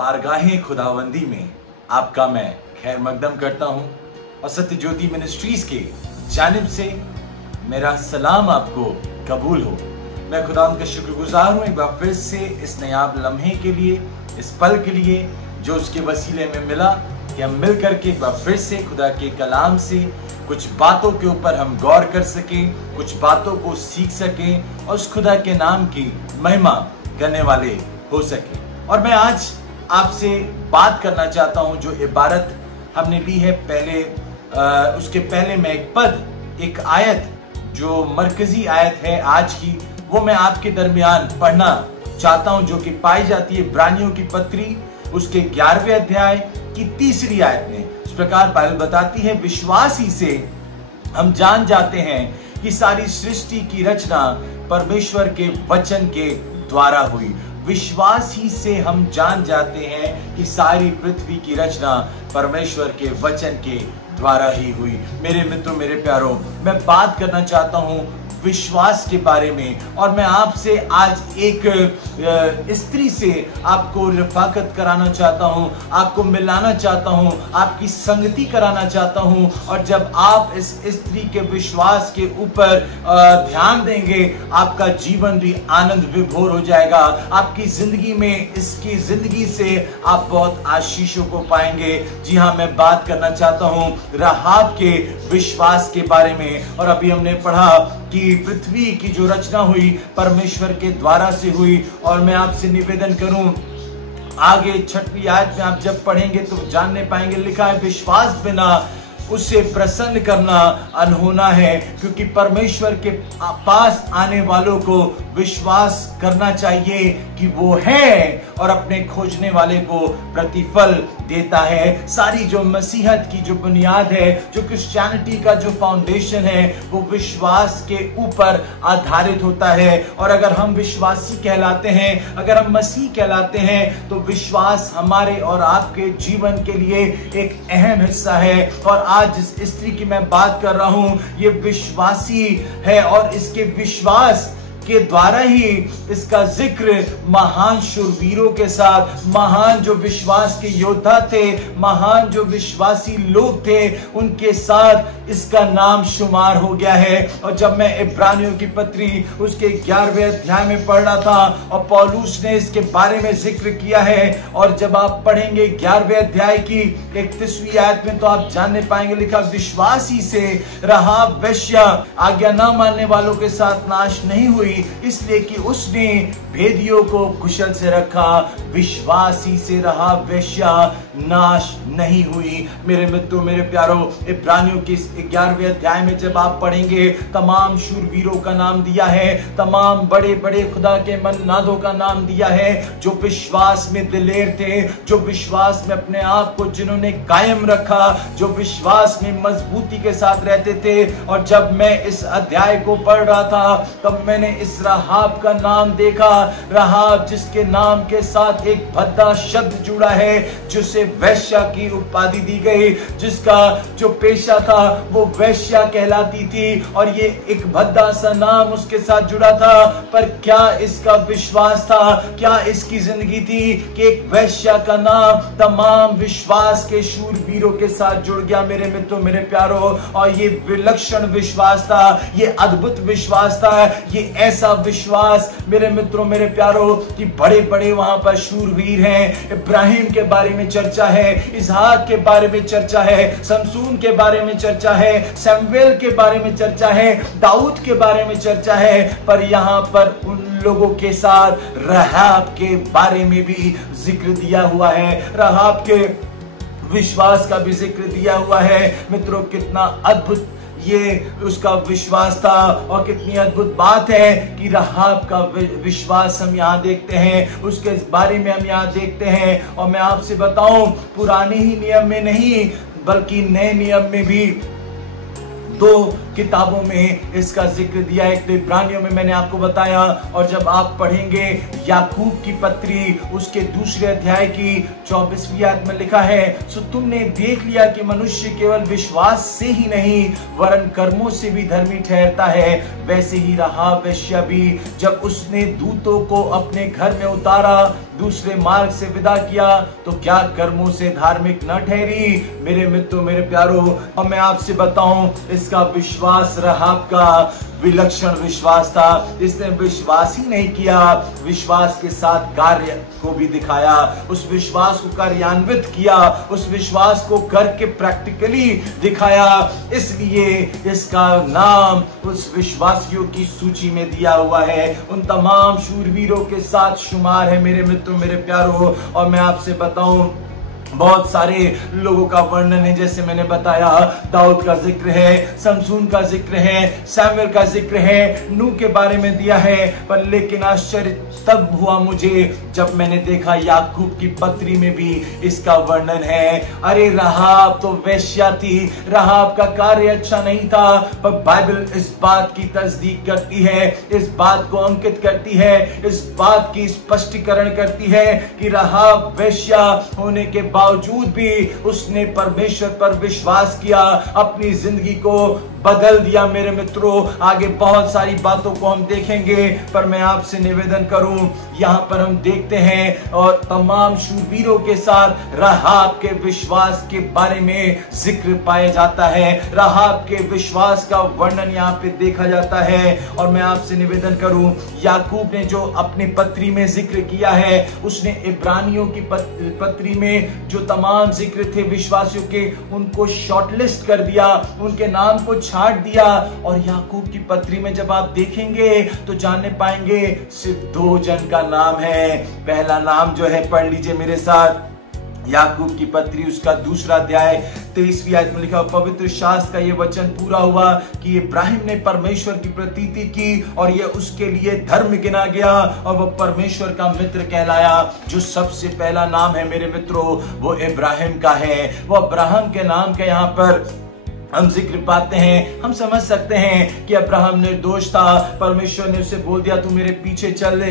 बारगाहे खुदावंदी में आपका मैं खैर मकदम करता हूं और सत्य ज्योति मिनिस्ट्रीज के जानिब से मेरा सलाम आपको कबूल हो। मैं खुदा का शुक्रगुजार हूं एक बार फिर से इस नायाब लम्हे के लिए, इस पल के लिए जो उसके वसीले में मिला कि हम मिल करके एक बार फिर से खुदा के कलाम से कुछ बातों के ऊपर हम गौर कर सकें, कुछ बातों को सीख सकें और उस खुदा के नाम की महिमा करने वाले हो सके। और मैं आज आपसे बात करना चाहता हूं जो इबारत हमने ली है उसके पहले मैं एक पद, एक आयत जो मरकजी आयत है आज की, वो मैं आपके दरमियान पढ़ना चाहता हूं, जो कि पाई जाती है इब्रानियों की पत्री उसके 11वें अध्याय की 3री आयत में। इस प्रकार बाइबल बताती है, विश्वास ही से हम जान जाते हैं कि सारी सृष्टि की रचना परमेश्वर के वचन के द्वारा हुई। विश्वास ही से हम जान जाते हैं कि सारी पृथ्वी की रचना परमेश्वर के वचन के द्वारा ही हुई। मेरे मित्रों, मेरे प्यारों, मैं बात करना चाहता हूं विश्वास के बारे में और मैं आपसे आज एक स्त्री से आपको रिफाकत कराना चाहता हूं, आपको मिलाना चाहता हूं, आपकी संगति कराना चाहता हूं। और जब आप इस स्त्री के विश्वास के ऊपर ध्यान देंगे, आपका जीवन भी आनंद विभोर हो जाएगा। आपकी जिंदगी में, इसकी जिंदगी से आप बहुत आशीषों को पाएंगे। जी हाँ, मैं बात करना चाहता हूं राहाब के विश्वास के बारे में। और अभी हमने पढ़ा कि पृथ्वी की जो रचना हुई परमेश्वर के द्वारा से हुई। और मैं आपसे निवेदन करूं, आगे 6वीं आयत में आप जब पढ़ेंगे तो जानने पाएंगे, लिखा है विश्वास बिना उसे प्रसन्न करना अनहोना है, क्योंकि परमेश्वर के पास आने वालों को विश्वास करना चाहिए कि वो है और अपने खोजने वाले को प्रतिफल देता है। सारी जो मसीहत की जो बुनियाद है, जो क्रिश्चियनिटी का जो फाउंडेशन है, वो विश्वास के ऊपर आधारित होता है। और अगर हम विश्वासी कहलाते हैं, अगर हम मसीह कहलाते हैं, तो विश्वास हमारे और आपके जीवन के लिए एक अहम हिस्सा है। और आज जिस स्त्री की मैं बात कर रहा हूं, ये विश्वासी है और इसके विश्वास के द्वारा ही इसका जिक्र महान शूरवीरों के साथ, महान जो विश्वास के योद्धा थे, महान जो विश्वासी लोग थे, उनके साथ इसका नाम शुमार हो गया है। और जब मैं इब्रानियों की पत्री उसके 11वें अध्याय में पढ़ रहा था और पौलुस ने इसके बारे में जिक्र किया है, और जब आप पढ़ेंगे 11वें अध्याय की 31वीं आयत में, तो आप जानने पाएंगे, लिखा विश्वासी से राहाब वेश्या आज्ञा न मानने वालों के साथ नाश नहीं हुई, इसलिए कि उसने भेदियों को कुशल से रखा। विश्वासी से राहाब वेश्या नाश नहीं हुई। मेरे मित्रों, मेरे प्यारों, इब्रानियों के 11वें अध्याय में जब आप पढ़ेंगे, तमाम शूरवीरों का नाम दिया है, तमाम बड़े बड़े खुदा के मन्नादों का नाम दिया है, जो विश्वास में दिलेर थे, जो विश्वास में अपने आप को जिन्होंने कायम रखा, जो विश्वास में मजबूती के साथ रहते थे। और जब मैं इस अध्याय को पढ़ रहा था, तब मैंने इस राहाब का नाम देखा। राहाब जिसके नाम के साथ एक भद्दा शब्द जुड़ा है, जिसे वैश्या की उपाधि दी गई, जिसका जो पेशा था वो वैश्या कहलाती थी, और ये एक भद्दा सा नाम उसके साथ जुड़ा था। पर क्या इसका विश्वास था, क्या इसकी जिंदगी थी कि एक वैश्या का नाम तमाम विश्वास के शूरवीरों के साथ जुड़ गया। मेरे मित्रों, मेरे प्यारों, और ये विलक्षण विश्वास था, ये अद्भुत विश्वास था, ये ऐसा विश्वास मेरे मित्रों, मेरे प्यारों, कि बड़े बड़े वहां पर शूरवीर हैं। इब्राहिम के बारे में चर्चा है, इसहाक के बारे में चर्चा है, समसून के बारे में चर्चा है, शमूएल के बारे में चर्चा है, दाऊद के बारे में चर्चा है। पर यहां पर उन लोगों के साथ राहाब के बारे में भी जिक्र दिया हुआ है, राहाब के विश्वास का भी जिक्र दिया हुआ है। मित्रों, कितना अद्भुत ये उसका विश्वास था, और कितनी अद्भुत बात है कि राहाब का विश्वास हम यहाँ देखते हैं, उसके बारे में हम यहाँ देखते हैं। और मैं आपसे बताऊं, पुराने ही नियम में नहीं बल्कि नए नियम में भी दो किताबों में इसका जिक्र दिया है। एक तो इब्रानियों में मैंने आपको बताया, और जब आप पढ़ेंगे याकूब की पत्री उसके दूसरे अध्याय की 24वीं आयत में लिखा है, सो तुमने देख लिया कि मनुष्य केवल विश्वास से ही नहीं वरन कर्मों से भी धर्मी ठहरता है। वैसे ही राहाब वेश्या भी, जब उसने दूतों को अपने घर में उतारा, दूसरे मार्ग से विदा किया, तो क्या कर्मों से धार्मिक न ठहरी? मेरे मित्रों, मेरे प्यारों, और मैं आपसे बताऊं, इसका विश्वास राहाब का विलक्षण विश्वास था। इसने विश्वास ही नहीं किया, विश्वास के साथ कार्य को भी दिखाया, उस विश्वास को कार्यान्वित किया, उस विश्वास को करके प्रैक्टिकली दिखाया। इसलिए इसका नाम उस विश्वासियों की सूची में दिया हुआ है, उन तमाम शूरवीरों के साथ शुमार है। मेरे मित्रों, मेरे प्यारों, और मैं आपसे बताऊं, बहुत सारे लोगों का वर्णन है, जैसे मैंने बताया, दाऊद का जिक्र है, शमसून का जिक्र है, सैमुएल का जिक्र है, नूह के बारे में दिया है। पर लेकिन आश्चर्य तब हुआ मुझे जब मैंने देखा याकूब की पत्री में भी इसका वर्णन है। अरे राहाब तो वेश्या थी, राहाब का कार्य अच्छा नहीं था, पर बाइबल इस बात की तस्दीक करती है, इस बात को अंकित करती है, इस बात की स्पष्टीकरण करती है कि राहाब वेश्या होने के बावजूद भी उसने परमेश्वर पर विश्वास किया, अपनी जिंदगी को बदल दिया। मेरे मित्रों, आगे बहुत सारी बातों को हम देखेंगे, पर मैं आपसे निवेदन करूं, यहां पर हम देखते हैं और तमाम शूरवीरों के साथ राहाब के विश्वास के बारे में जिक्र पाया जाता है, राहाब के विश्वास का वर्णन यहां पे देखा जाता है। और मैं आपसे निवेदन करूं, याकूब ने जो अपनी पत्री में जिक्र किया है, उसने इब्रानियों की पत्री में जो तमाम जिक्र थे विश्वासियों के, उनको शॉर्टलिस्ट कर दिया, उनके नाम को छाट दिया। और याकूब की पत्री में जब आप देखेंगे तो जानने पाएंगे सिर्फ दो जन का नाम है। पहला नाम जो है, पढ़ लीजिए मेरे साथ, याकूब की पत्री उसका दूसरा अध्याय 23वीं आयत में लिखा, पवित्र शास्त्र का ये वचन पूरा हुआ कि इब्राहिम ने परमेश्वर की प्रतीति की और ये उसके लिए धर्म गिना गया और वह परमेश्वर का मित्र कहलाया। जो सबसे पहला नाम है मेरे मित्रों, वो इब्राहिम का है, वो अब्राहम के नाम का यहाँ पर हम जिक्र पाते हैं। हम समझ सकते हैं कि अब्राहम निर्दोष था, परमेश्वर ने उसे बोल दिया तू मेरे पीछे चल,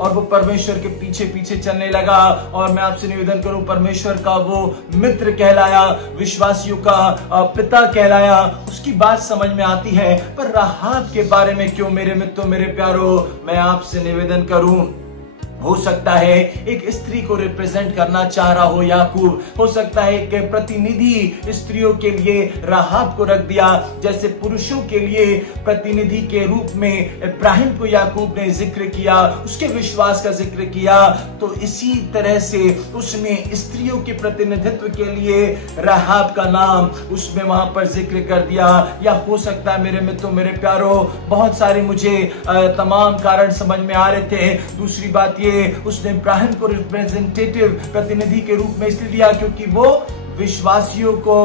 और वो परमेश्वर के पीछे पीछे चलने लगा। और मैं आपसे निवेदन करूं, परमेश्वर का वो मित्र कहलाया, विश्वासियों का पिता कहलाया। उसकी बात समझ में आती है, पर राहाब के बारे में क्यों? मेरे मित्रों, मेरे प्यारों, मैं आपसे निवेदन करूं, हो सकता है एक स्त्री को रिप्रेजेंट करना चाह रहा हो याकूब, हो सकता है एक प्रतिनिधि स्त्रियों के लिए राहाब को रख दिया, जैसे पुरुषों के लिए प्रतिनिधि के रूप में इब्राहिम को याकूब ने जिक्र किया, उसके विश्वास का जिक्र किया। तो इसी तरह से उसने स्त्रियों के प्रतिनिधित्व के लिए राहाब का नाम उसमें वहां पर जिक्र कर दिया। या हो सकता है मेरे मित्रों, मेरे प्यारों, बहुत सारे मुझे तमाम कारण समझ में आ रहे थे। दूसरी बात उसने इब्राहिम को रिप्रेजेंटेटिव प्रतिनिधि के रूप में इसलिए लिया क्योंकि वो विश्वासियों को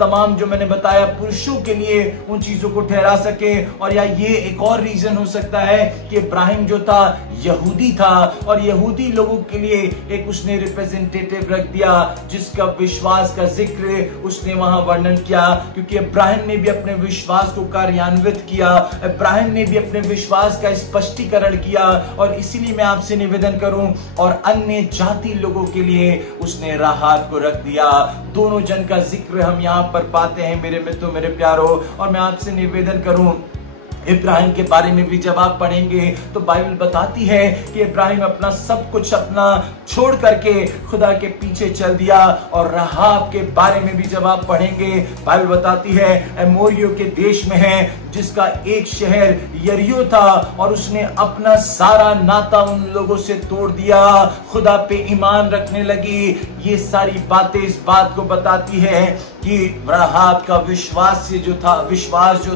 तमाम जो मैंने बताया पुरुषों के लिए उन चीजों को ठहरा सके। और या ये एक और रीजन हो सकता है कि इब्राहिम जो था यहूदी था और यहूदी लोगों के लिए एक उसने रिप्रेजेंटेटिव रख दिया जिसका विश्वास का जिक्र उसने वहां वर्णन किया, क्योंकि इब्राहिम ने भी अपने विश्वास को कार्यान्वित किया, इब्राहिम ने भी अपने विश्वास का स्पष्टीकरण किया। और इसीलिए मैं आपसे निवेदन करूं, और अन्य जाति लोगों के लिए उसने राहत को रख दिया। दोनों जन का जिक्र हम यहाँ पर पाते हैं मेरे मित्रों, मेरे प्यारों। और मैं आपसे निवेदन करूं, इब्राहिम के बारे में भी जब आप पढ़ेंगे तो बाइबल बताती है कि इब्राहिम अपना सब कुछ अपना छोड़ करके खुदा के पीछे चल दिया। और राहाब के बारे में भी जब आप पढ़ेंगे, बाइबल बताती है एमोरियों के देश में है, जिसका एक शहर यरीहो था, और उसने अपना सारा नाता उन लोगों से तोड़ दिया, खुदा पे ईमान रखने लगी। ये सारी बातें इस बात को बताती है कि राहाब का विश्वास जो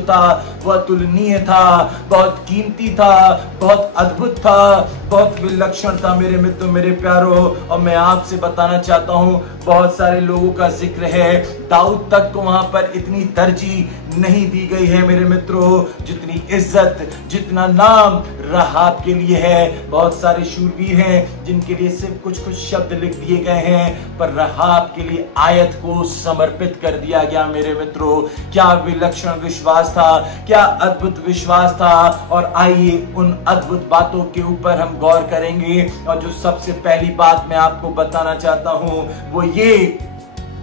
था वह अतुलनीय था, बहुत कीमती था, बहुत अद्भुत था, बहुत विलक्षण था मेरे मित्रों, मेरे प्यारों। और मैं आपसे बताना चाहता हूं, बहुत सारे लोगों का जिक्र है, दाऊद तक को वहां पर इतनी तरजीह नहीं दी गई है मेरे मित्रों, जितनी इज्जत, जितना नाम राहाब के लिए है। बहुत सारे शूरवीर हैं जिनके लिए सिर्फ कुछ कुछ शब्द लिख दिए गए हैं, पर राहाब के लिए आयत को समर्पित कर दिया गया मेरे मित्रों। क्या विलक्षण विश्वास था, क्या अद्भुत विश्वास था। और आइए उन अद्भुत बातों के ऊपर हम गौर करेंगे। और जो सबसे पहली बात मैं आपको बताना चाहता हूं वो ये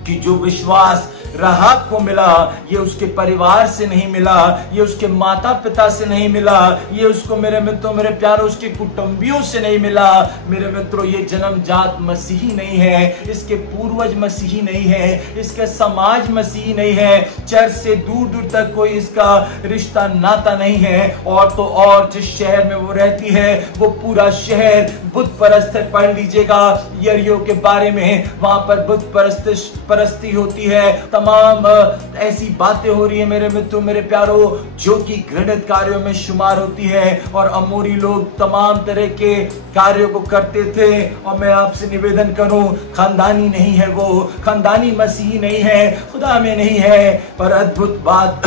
कि जो विश्वास राहाब को मिला, ये उसके परिवार से नहीं मिला, ये उसके माता पिता से नहीं मिला, ये उसको मेरे मित्रों, मेरे प्यारों, उसके कुटुंबियों से नहीं मिला मेरे मित्रों। ये जन्मजात मसीही नहीं है, इसके पूर्वज मसीही नहीं है, इसका समाज मसीही नहीं है, चर्च से दूर दूर तक कोई इसका रिश्ता नाता नहीं है। और तो और जिस शहर में वो रहती है वो पूरा शहर बुत परस्त है। पढ़ लीजिएगा यरीहो के बारे में, वहां पर बुत परस्ती होती है, तमाम ऐसी बातें हो रही है मेरे मित्रों, मेरे प्यारों, जो कि घृणित कार्यों में शुमार होती है। और अमोरी लोग तमाम तरह के कार्यों को करते थे। और मैं आपसे निवेदन करूं, खानदानी नहीं है वो, खानदानी मसीही नहीं है, खुदा में नहीं है। पर अद्भुत बात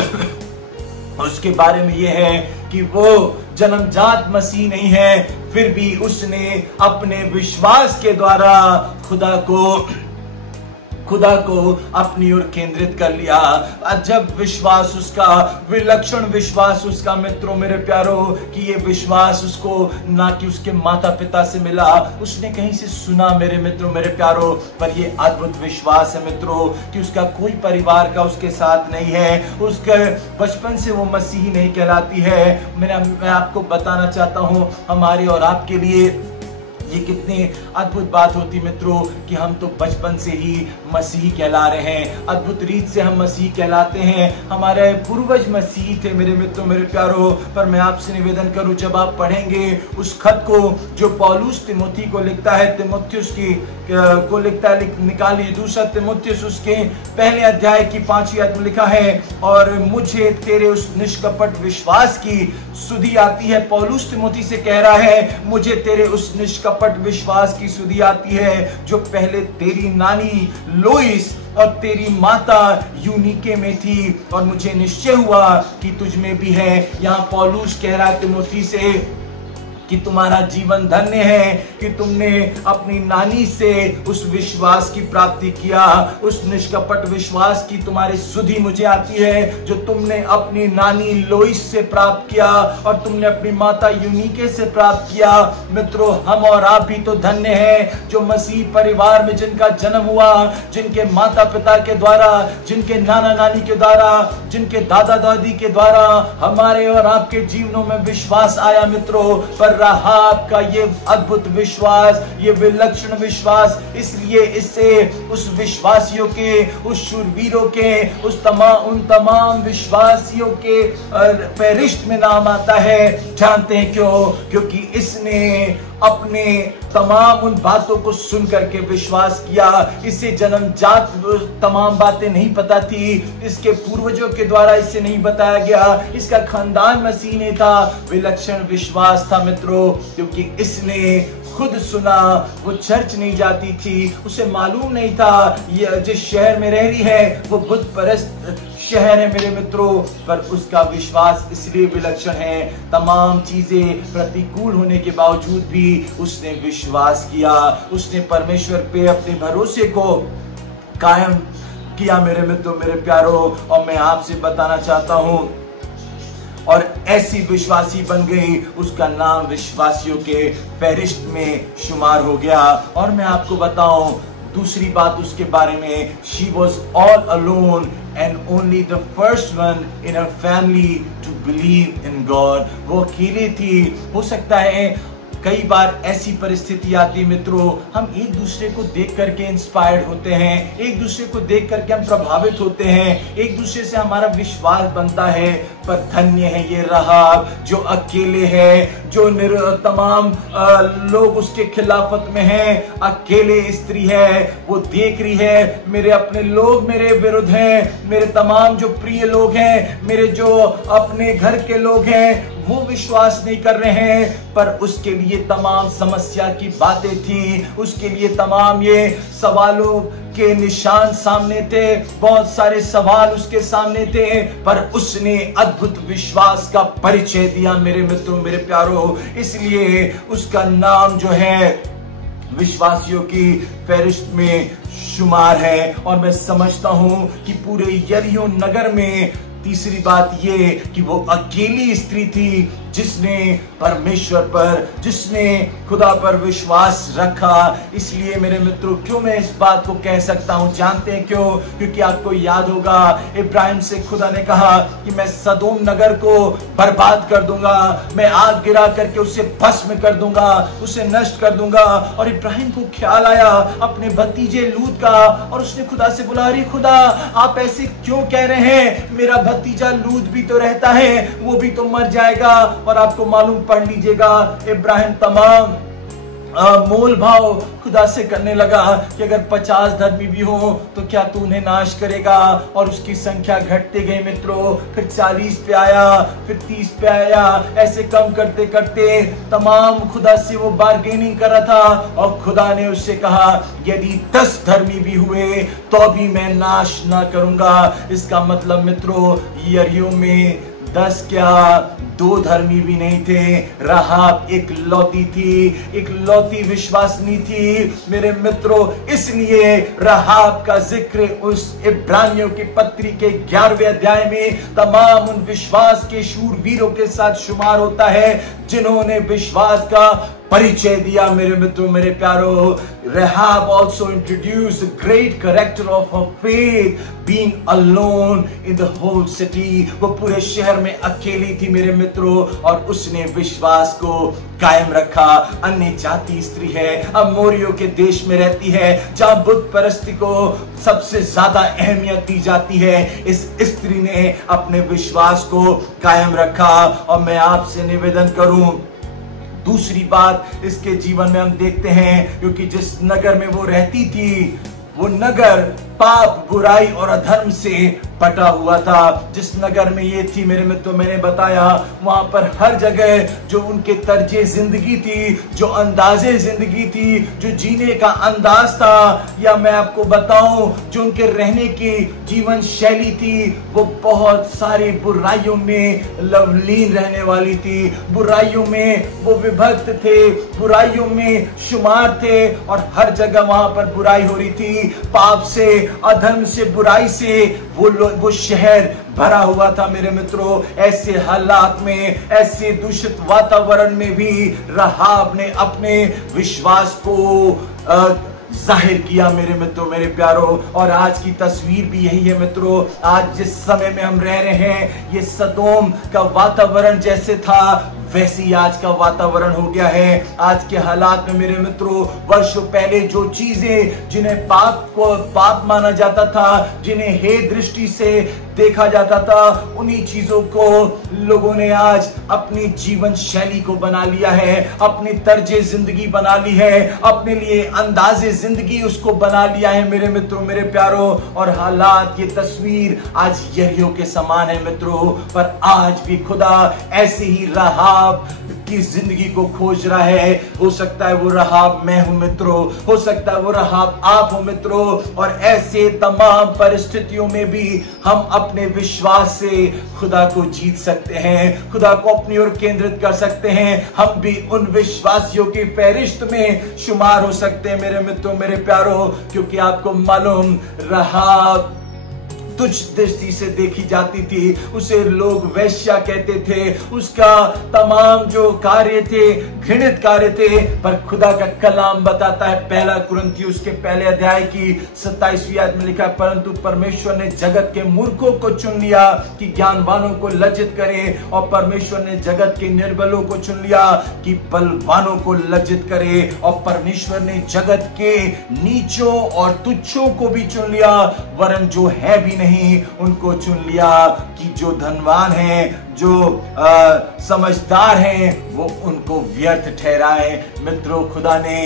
उसके बारे में यह है कि वो जन्मजात मसीह नहीं है, फिर भी उसने अपने विश्वास के द्वारा खुदा को अपनी ओर केंद्रित कर लिया। अजब विश्वास उसका, विलक्षण विश्वास उसका मित्रों, मेरे प्यारों, कि ये विश्वास उसको ना कि उसके माता पिता से मिला, उसने कहीं से सुना मेरे मित्रों, मेरे प्यारों, पर ये अद्भुत विश्वास है मित्रों कि उसका कोई परिवार का उसके साथ नहीं है, उसके बचपन से वो मसीही नहीं कहलाती है। मैं आपको बताना चाहता हूं, हमारे और आपके लिए ये कितनी अद्भुत बात होती मित्रों कि हम तो बचपन से ही मसीही कहला रहे हैं, अद्भुत रीत से हम मसीही कहलाते हैं। हमारे पूर्वज मसीही थे मेरे मित्रों, मेरे प्यारों। पर मैं आपसे निवेदन करूं, जब आप पढ़ेंगे उस खत को जो पौलुस तिमोथी को लिखता है, तिमोथियुस को लिखता है, निकालिए दूसरा तिमोथियुस उसके पहले अध्याय की 5वीं आयत में लिखा है, और मुझे तेरे उस निष्कपट विश्वास की सुधि आती है। पौलुस तिमोथी से कह रहा है, मुझे तेरे उस निष्कपट विश्वास की सुधि आती है जो पहले तेरी नानी लोइस और तेरी माता यूनिके में थी, और मुझे निश्चय हुआ कि तुझ में भी है। यहाँ पौलुस कह रहा है तिमोथी से कि तुम्हारा जीवन धन्य है कि तुमने अपनी नानी से उस विश्वास की प्राप्ति किया, उस निष्कपट विश्वास की तुम्हारी सुधि मुझे आती है जो तुमने अपनी नानी लोइस से प्राप्त किया और तुमने अपनी माता यूनिके से प्राप्त किया। मित्रों, हम और आप भी तो धन्य हैं जो मसीह परिवार में जिनका जन्म हुआ, जिनके माता पिता के द्वारा, जिनके नाना नानी के द्वारा, जिनके दादा दादी के द्वारा हमारे और आपके जीवनों में विश्वास आया। मित्रों, पर राहाब का ये अद्भुत विश्वास, ये विलक्षण विश्वास, इसलिए इससे उस विश्वासियों के, उस शूरवीरों के, उन तमाम विश्वासियों के फहरिस्त में नाम आता है। जानते हैं क्यों? क्योंकि इसने अपने तमाम उन बातों को सुन करके विश्वास किया। इसे जन्मजात तमाम बातें नहीं पता थी, इसके पूर्वजों के द्वारा इसे नहीं बताया गया, इसका खानदान मसीह नहीं था, विलक्षण विश्वास था मित्रों, क्योंकि इसने खुद सुना। वो चर्च नहीं जाती थी, उसे मालूम नहीं था ये जिस शहर में रह रही है वो बुत परस्त शहर है मेरे मित्रों, पर उसका विश्वास इसलिए विलक्षण है, तमाम चीजें प्रतिकूल होने के बावजूद भी उसने विश्वास किया, उसने परमेश्वर पे अपने भरोसे को कायम किया मेरे मित्रों, मेरे प्यारों। और मैं आपसे बताना चाहता हूं, और ऐसी विश्वासी बन गई, उसका नाम विश्वासियों के फहरिस्त में शुमार हो गया। और मैं आपको बताऊं दूसरी बात उसके बारे में, she was all alone and only the first one in her family to believe in God। वो अकेली थी। हो सकता है कई बार ऐसी परिस्थिति आती मित्रों, हम एक दूसरे को देख करके इंस्पायर्ड होते हैं, एक दूसरे को देख करके हम प्रभावित होते हैं, एक दूसरे से हमारा विश्वास बनता है। पर धन्य है ये राहाब जो अकेले है, जो तमाम लोग उसके खिलाफत में हैं, अकेले स्त्री है, वो देख रही है मेरे अपने लोग मेरे विरुद्ध हैं, मेरे तमाम जो प्रिय लोग हैं, मेरे जो अपने घर के लोग हैं वो विश्वास नहीं कर रहे हैं। पर उसके लिए तमाम समस्या की बातें थी, उसके लिए तमाम ये सवालों के निशान सामने थे, बहुत सारे सवाल उसके सामने थे, पर उसने अद्भुत विश्वास का परिचय दिया मेरे मित्रों, मेरे प्यारों। इसलिए उसका नाम जो है विश्वासियों की फहरिस्त में शुमार है। और मैं समझता हूं कि पूरे यरीहो नगर में तीसरी बात ये कि वो अकेली स्त्री थी जिसने परमेश्वर पर, जिसने खुदा पर विश्वास रखा। इसलिए मेरे मित्रों, क्यों मैं इस बात को कह सकता हूं, जानते हैं क्यों? क्योंकि आपको याद होगा इब्राहिम से खुदा ने कहा कि मैं सदोम नगर को बर्बाद कर दूंगा, मैं आग गिरा करके उसे भस्म कर दूंगा, उसे नष्ट कर दूंगा। और इब्राहिम को ख्याल आया अपने भतीजे लूत का, और उसने खुदा से बोला, अरे खुदा, आप ऐसे क्यों कह रहे हैं? मेरा भतीजा लूत भी तो रहता है, वो भी तो मर जाएगा। और आपको मालूम, पढ़ लीजिएगा, इब्राहिम तमाम मोल भाव खुदा से करने लगा कि अगर 50 धर्मी भी हो तो क्या तू उन्हें नाश करेगा? और उसकी संख्या घटते गई मित्रों, फिर 40 पे आया, फिर 30 पे आया, ऐसे कम करते करते तमाम खुदा से वो बार्गेनिंग कर रहा था। और खुदा ने उससे कहा, यदि 10 धर्मी भी हुए तो भी मैं नाश ना करूंगा। इसका मतलब मित्रों, यरीहो में 10 क्या 2 धर्मी भी नहीं थे। राहाब एक लौती थी, एक लौती विश्वासनी थी मेरे मित्रों। इसलिए राहाब का जिक्र उस इब्रानियों की पत्री के 11वें अध्याय में तमाम उन विश्वास के शूरवीरों के साथ शुमार होता है जिन्होंने विश्वास का परिचय दिया मेरे मित्रों, मेरे प्यारों। Rahab also introduced the great character of her faith, being alone in the whole city. वो पूरे शहर में अकेली थी मेरे मित्रों, और उसने विश्वास को कायम रखा। अन्य जाति स्त्री है, अमोरियों के देश में रहती है, जहां बुत परस्ती को सबसे ज्यादा अहमियत दी जाती है। इस स्त्री ने अपने विश्वास को कायम रखा। और मैं आपसे निवेदन करूं, दूसरी बात इसके जीवन में हम देखते हैं, क्योंकि जिस नगर में वो रहती थी, वो नगर पाप, बुराई और अधर्म से पटा हुआ था। जिस नगर में ये थी मेरे मित्रों, मैंने बताया, वहां पर हर जगह जो उनके तर्जे जिंदगी थी, जो अंदाजे जिंदगी थी, जो जीने का अंदाज था, या मैं आपको बताऊं जो उनके रहने की जीवन शैली थी, वो बहुत सारी बुराइयों में लवलीन रहने वाली थी। बुराइयों में वो विभक्त थे, बुराइयों में शुमार थे, और हर जगह वहां पर बुराई हो रही थी। पाप से, अधर्म से, बुराई से वो शहर भरा हुआ था मेरे मित्रों। ऐसे हालात में, ऐसे दूषित वातावरण में भी राहाब ने अपने विश्वास को जाहिर किया मेरे मित्रों, मेरे प्यारों। और आज की तस्वीर भी यही है मित्रों। आज जिस समय में हम रह रहे हैं, ये सदोम का वातावरण जैसे था वैसे ही आज का वातावरण हो गया है। आज के हालात में मेरे मित्रों, वर्षों पहले जो चीजें जिन्हें पाप माना जाता था, जिन्हें हे दृष्टि से देखा जाता था, उन्हीं चीजों को लोगों ने आज अपनी जीवन शैली को बना लिया है, अपनी तर्जे जिंदगी बना ली है, अपने लिए अंदाजे जिंदगी उसको बना लिया है मेरे मित्रों, मेरे प्यारों। और हालात, ये तस्वीर आज यरीहो के समान है मित्रों। पर आज भी खुदा ऐसे ही राहाब की जिंदगी को खोज रहा है। हो सकता है वो राहाब मैं हूं मित्रों, हो सकता है वो राहाब आप हो मित्रों। और ऐसे तमाम परिस्थितियों में भी हम अपने विश्वास से खुदा को जीत सकते हैं, खुदा को अपनी ओर केंद्रित कर सकते हैं। हम भी उन विश्वासियों की फहरिस्त में शुमार हो सकते हैं मेरे मित्रों, मेरे प्यारों। क्योंकि आपको मालूम, राहाब तुच्छ दृष्टि से देखी जाती थी, उसे लोग वैश्या कहते थे, उसका तमाम जो कार्य थे घृणित कार्य थे। पर खुदा का कलाम बताता है, 1 कुरिन्थियों उसके पहले अध्याय की 27वीं आयत में लिखा है, परंतु परमेश्वर ने जगत के मूर्खों को चुन लिया कि ज्ञानवानों को लज्जित करे, और परमेश्वर ने जगत के निर्बलों को चुन लिया कि बलवानों को लज्जित करे, और परमेश्वर ने जगत के नीचों और तुच्छों को भी चुन लिया, वरन जो है भी नहीं उनको चुन लिया कि जो धनवान हैं, जो समझदार हैं, वो उनको व्यर्थ ठहराए। मित्रों, खुदा ने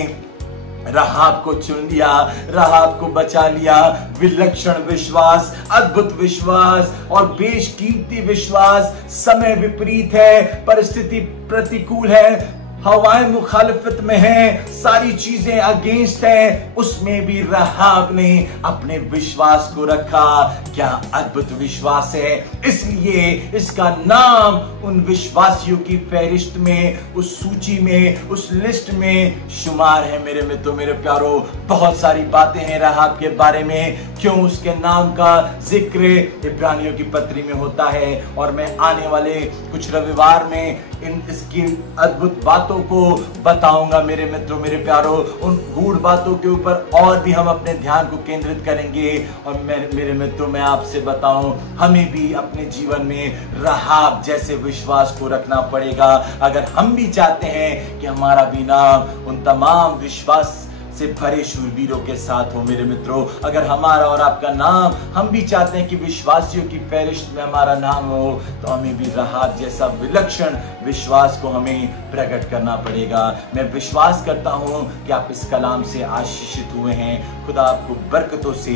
राहाब को चुन लिया, राहाब को बचा लिया। विलक्षण विश्वास, अद्भुत विश्वास और बेशकीमती विश्वास। समय विपरीत है, परिस्थिति प्रतिकूल है, हवाएं मुखालिफत में हैं, सारी चीजें अगेंस्ट हैं, उसमें भी रहाब ने अपने विश्वास को रखा। क्या अद्भुत विश्वास है। इसलिए इसका नाम उन विश्वासियों की फहरिस्त में, उस सूची में, उस लिस्ट में शुमार है। मेरे मित्रों, मेरे प्यारों, बहुत सारी बातें हैं रहाब के बारे में, क्यों उसके नाम का जिक्र इब्रानियों की पत्री में होता है। और मैं आने वाले कुछ रविवार में इसकी अद्भुत बातों को बताऊंगा। मेरे मित्रों, मेरे प्यारों, उन गूढ़ बातों के ऊपर और भी हम अपने ध्यान को केंद्रित करेंगे। और मेरे मित्रों, मैं आपसे बताऊं, हमें भी अपने जीवन में रहाब जैसे विश्वास को रखना पड़ेगा अगर हम भी चाहते हैं कि हमारा भी नाम उन तमाम विश्वास से भरे शूरवीरों के साथ हो। मेरे मित्रों, अगर हमारा और आपका नाम, हम भी चाहते हैं कि विश्वासियों की फहरिस्त में हमारा नाम हो, तो हमें भी रहाब जैसा विलक्षण विश्वास को हमें प्रकट करना पड़ेगा। मैं विश्वास करता हूं कि आप इस कलाम से आशीषित हुए हैं। खुदा आपको बरकतों से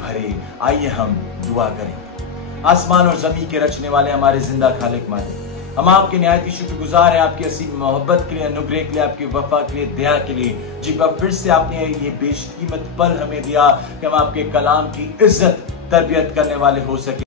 भरे। आइए हम दुआ करें। आसमान और जमीन के रचने वाले हमारे जिंदा खालिक मालिक, हम आपके निहायत शुक्रगुजार हैं, आपकी असीम मोहब्बत के लिए, अनुग्रह के लिए, आपकी वफा के लिए, दया के लिए। जी बाप, फिर से आपने ये बेशकीमत पल हमें दिया कि हम आपके कलाम की इज्जत तरबियत करने वाले हो सके।